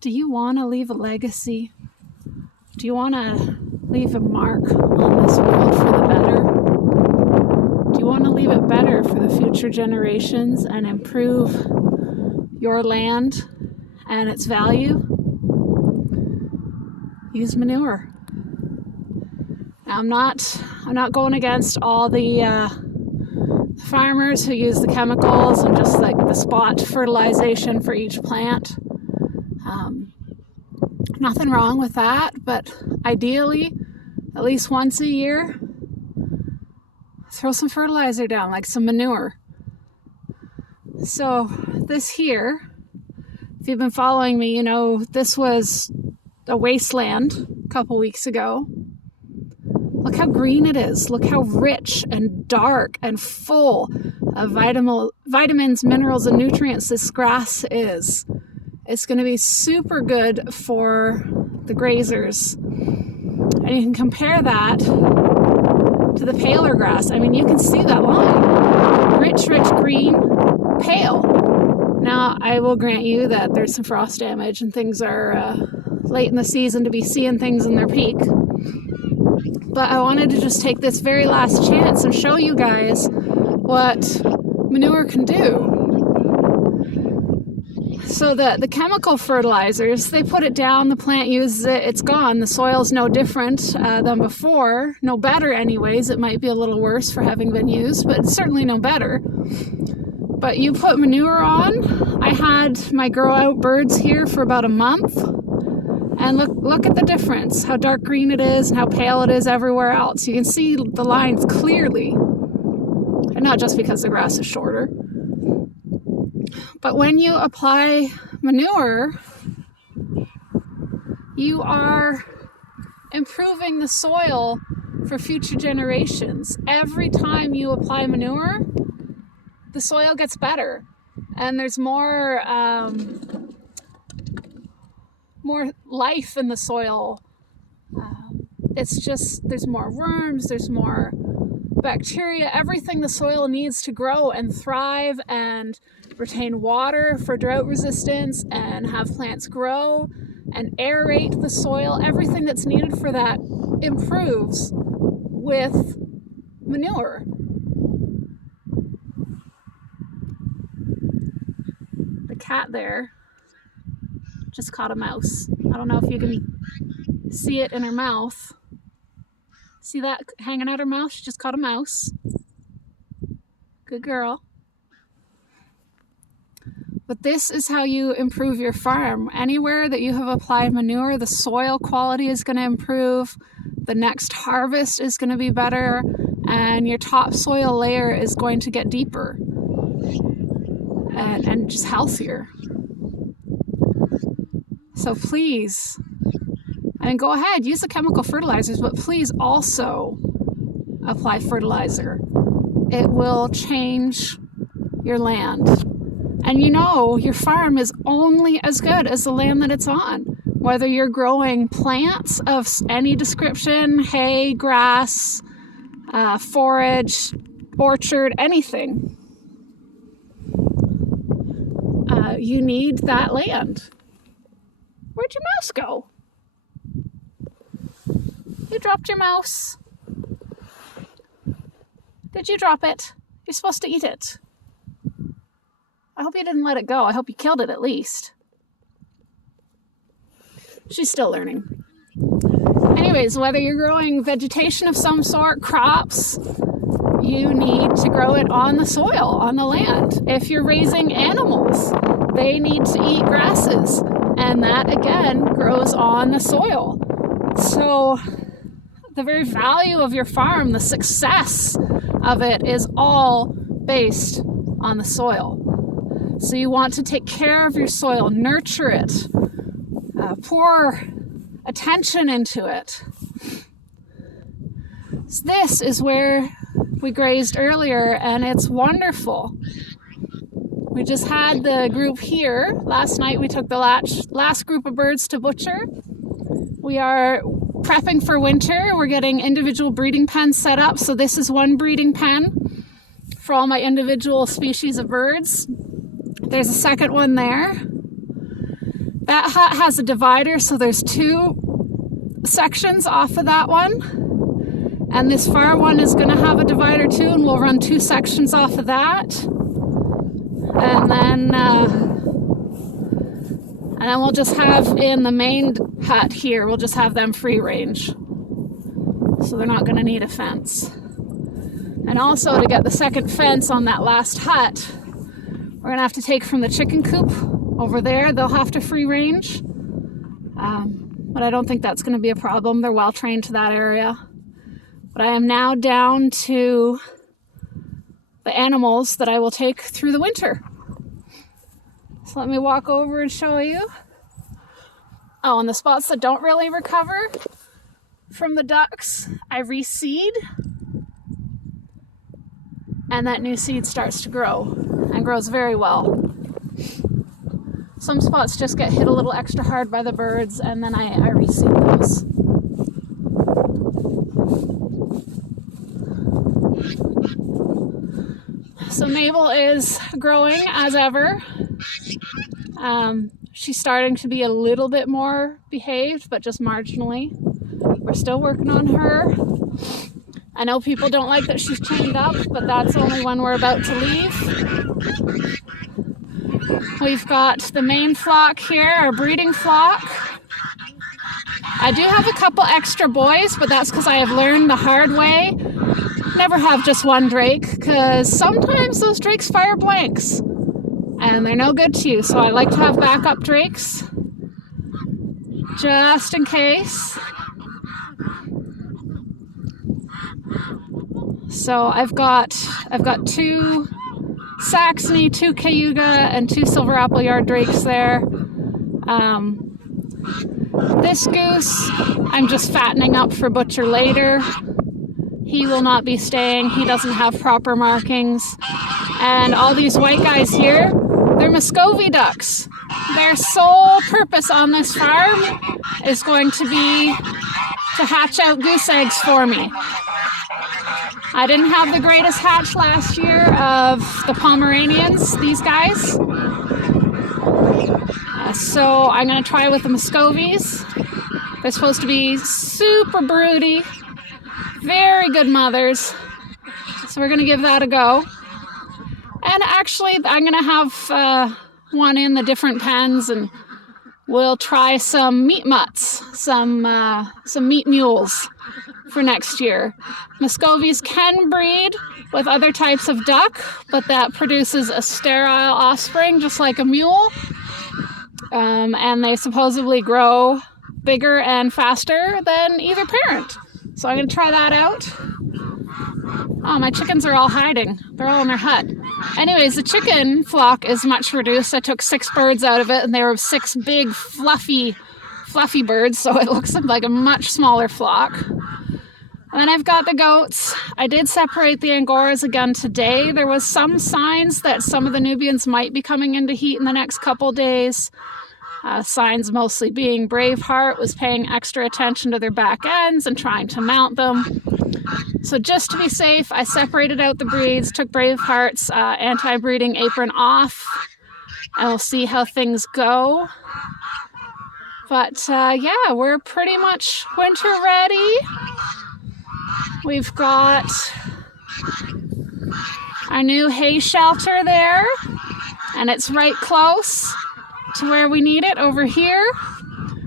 Do you want to leave a legacy? Do you want to leave a mark on this world for the better? Do you want to leave it better for the future generations and improve your land and its value? Use manure. Now, I'm not going against all the farmers who use the chemicals and just like the spot fertilization for each plant. Nothing wrong with that, but ideally, at least once a year, throw some fertilizer down, like some manure. So this here, if you've been following me, you know this was a wasteland a couple weeks ago. Look how green it is. Look how rich and dark and full of vitamins, minerals, and nutrients this grass is. It's going to be super good for the grazers. And you can compare that to the paler grass. I mean, you can see that line. Rich green, pale. Now, I will grant you that there's some frost damage and things are late in the season to be seeing things in their peak. But I wanted to just take this very last chance and show you guys what manure can do. So the chemical fertilizers, they put it down, the plant uses it, it's gone. The soil's no different than before, no better anyways. It might be a little worse for having been used, but it's certainly no better. But you put manure on. I had my grow out birds here for about a month. And look at the difference, how dark green it is and how pale it is everywhere else. You can see the lines clearly. And not just because the grass is shorter. But when you apply manure, you are improving the soil for future generations. Every time you apply manure, the soil gets better. And there's more life in the soil. It's just, there's more worms, there's more bacteria, everything the soil needs to grow and thrive and retain water for drought resistance and have plants grow and aerate the soil. Everything that's needed for that improves with manure. The cat there just caught a mouse. I don't know if you can see it in her mouth. See that hanging out her mouth? She just caught a mouse. Good girl. But this is how you improve your farm. Anywhere that you have applied manure, the soil quality is going to improve. The next harvest is going to be better. And your topsoil layer is going to get deeper. And just healthier. So please, I mean, go ahead, use the chemical fertilizers, but please also apply fertilizer. It will change your land. And you know, your farm is only as good as the land that it's on. Whether you're growing plants of any description, hay, grass, forage, orchard, anything. You need that land. Where'd your mouse go? You dropped your mouse. Did you drop it? You're supposed to eat it. I hope you didn't let it go. I hope you killed it at least. She's still learning. Anyways, whether you're growing vegetation of some sort, crops, you need to grow it on the soil, on the land. If you're raising animals, they need to eat grasses. And that, again, grows on the soil. So the very value of your farm, the success of it is all based on the soil. So you want to take care of your soil, nurture it, pour attention into it. So this is where we grazed earlier, and it's wonderful. We just had the group here. Last night we took the last group of birds to butcher. We are prepping for winter. We're getting individual breeding pens set up. So this is one breeding pen for all my individual species of birds. There's a second one there. That hut has a divider, so there's 2 sections off of that one. And this far one is going to have a divider too, and we'll run 2 sections off of that. And then we'll just have in the main hut here, we'll just have them free range. So they're not going to need a fence. And also to get the second fence on that last hut, we're going to have to take from the chicken coop over there. They'll have to free range. But I don't think that's going to be a problem. They're well trained to that area. But I am now down to the animals that I will take through the winter. So let me walk over and show you. Oh, and the spots that don't really recover from the ducks, I reseed. And that new seed starts to grow and grows very well. Some spots just get hit a little extra hard by the birds, and then I reseed those. So Mabel is growing as ever. She's starting to be a little bit more behaved, but just marginally. We're still working on her. I know people don't like that she's chained up, but that's only when we're about to leave. We've got the main flock here, our breeding flock. I do have a couple extra boys, but that's because I have learned the hard way. Never have just one drake, because sometimes those drakes fire blanks and they're no good to you. So I like to have backup drakes just in case. So I've got 2 Saxony, 2 Cayuga, and 2 silver appleyard drakes there. This goose, I'm just fattening up for butcher later. He will not be staying. He doesn't have proper markings. And all these white guys here, they're Muscovy ducks. Their sole purpose on this farm is going to be to hatch out goose eggs for me. I didn't have the greatest hatch last year of the Pomeranians, these guys. So I'm going to try with the Muscovies. They're supposed to be super broody, very good mothers. So we're going to give that a go. And actually, I'm going to have one in the different pens, and we'll try some meat mutts, some meat mules for next year. Muscovies can breed with other types of duck, but that produces a sterile offspring, just like a mule. And they supposedly grow bigger and faster than either parent. So I'm going to try that out. Oh, my chickens are all hiding. They're all in their hut. Anyways, the chicken flock is much reduced. I took 6 birds out of it, and they were 6 big, fluffy birds, so it looks like a much smaller flock. And then I've got the goats. I did separate the Angoras again today. There was some signs that some of the Nubians might be coming into heat in the next couple days. Signs mostly being Braveheart was paying extra attention to their back ends and trying to mount them. So just to be safe, I separated out the breeds, took Braveheart's anti-breeding apron off, and we'll see how things go. But yeah, we're pretty much winter ready. We've got our new hay shelter there, and it's right close to where we need it over here.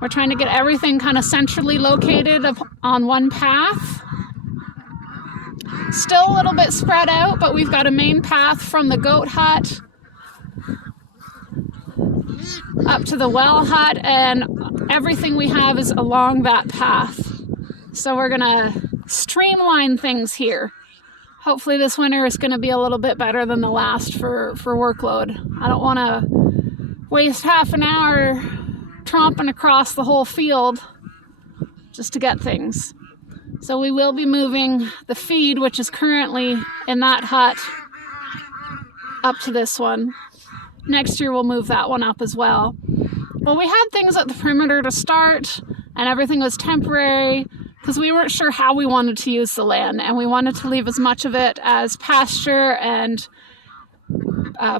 We're trying to get everything kind of centrally located on one path. Still a little bit spread out, but we've got a main path from the goat hut up to the well hut, and everything we have is along that path. So we're gonna streamline things here. Hopefully this winter is gonna be a little bit better than the last for workload. I don't wanna waste half an hour tromping across the whole field just to get things. So we will be moving the feed, which is currently in that hut, up to this one. Next year we'll move that one up as well. But we had things at the perimeter to start, and everything was temporary because we weren't sure how we wanted to use the land, and we wanted to leave as much of it as pasture and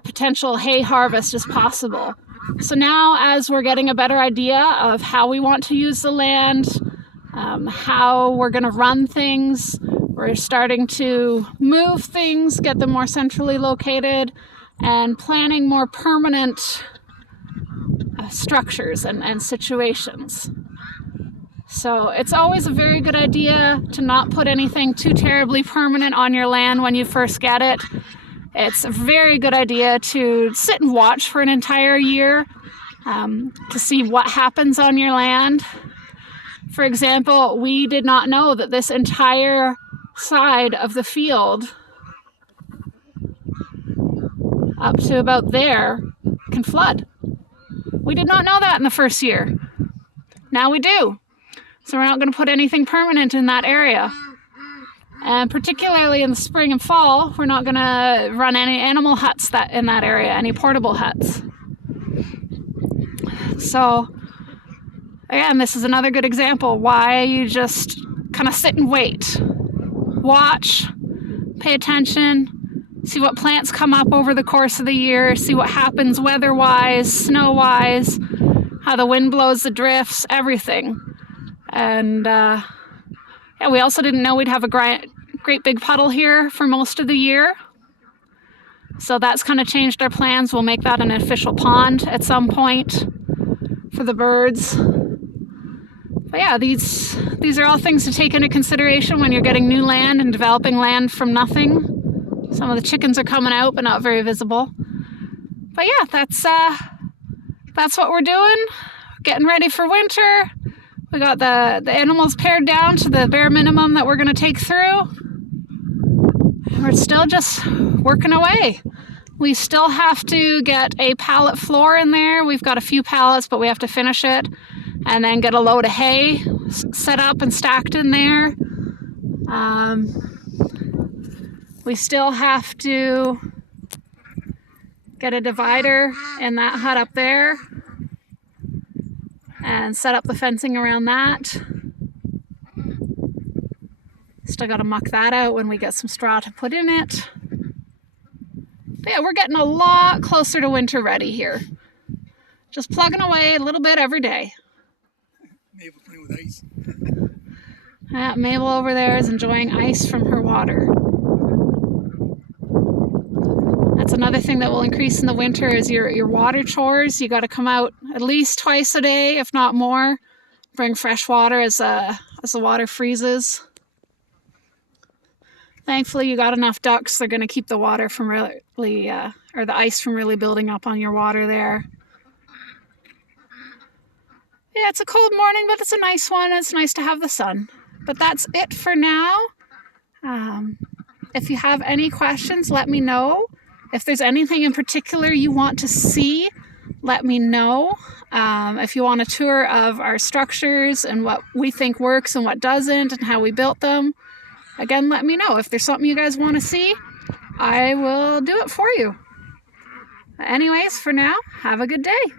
potential hay harvest as possible. So now, as we're getting a better idea of how we want to use the land, how we're going to run things, we're starting to move things, get them more centrally located, and planning more permanent structures and situations. So it's always a very good idea to not put anything too terribly permanent on your land when you first get it. It's a very good idea to sit and watch for an entire year to see what happens on your land. For example, we did not know that this entire side of the field up to about there can flood. We did not know that in the first year. Now we do. So we're not going to put anything permanent in that area. And particularly in the spring and fall, we're not going to run any animal huts in that area, any portable huts. So, again, this is another good example why you just kind of sit and wait. Watch, pay attention, see what plants come up over the course of the year, see what happens weather-wise, snow-wise, how the wind blows the drifts, everything. And we also didn't know we'd have a great big puddle here for most of the year. So that's kind of changed our plans. We'll make that an official pond at some point for the birds. But yeah, these are all things to take into consideration when you're getting new land and developing land from nothing. Some of the chickens are coming out, but not very visible. But yeah, that's what we're doing. Getting ready for winter. We got the animals pared down to the bare minimum that we're going to take through. We're still just working away. We still have to get a pallet floor in there. We've got a few pallets, but we have to finish it. And then get a load of hay set up and stacked in there. We still have to get a divider in that hut up there and set up the fencing around that. Still got to muck that out when we get some straw to put in it. But yeah, we're getting a lot closer to winter ready here. Just plugging away a little bit every day. Mabel playing with ice. Yeah, Mabel over there is enjoying ice from her water. That's another thing that will increase in the winter is your water chores. You got to come out at least twice a day, if not more. Bring fresh water as the water freezes. Thankfully, you got enough ducts. They're going to keep the water from really, or the ice from really building up on your water there. Yeah, it's a cold morning, but it's a nice one. It's nice to have the sun. But that's it for now. If you have any questions, let me know. If there's anything in particular you want to see, let me know. If you want a tour of our structures and what we think works and what doesn't and how we built them, again, let me know. If there's something you guys want to see, I will do it for you. Anyways, for now, have a good day.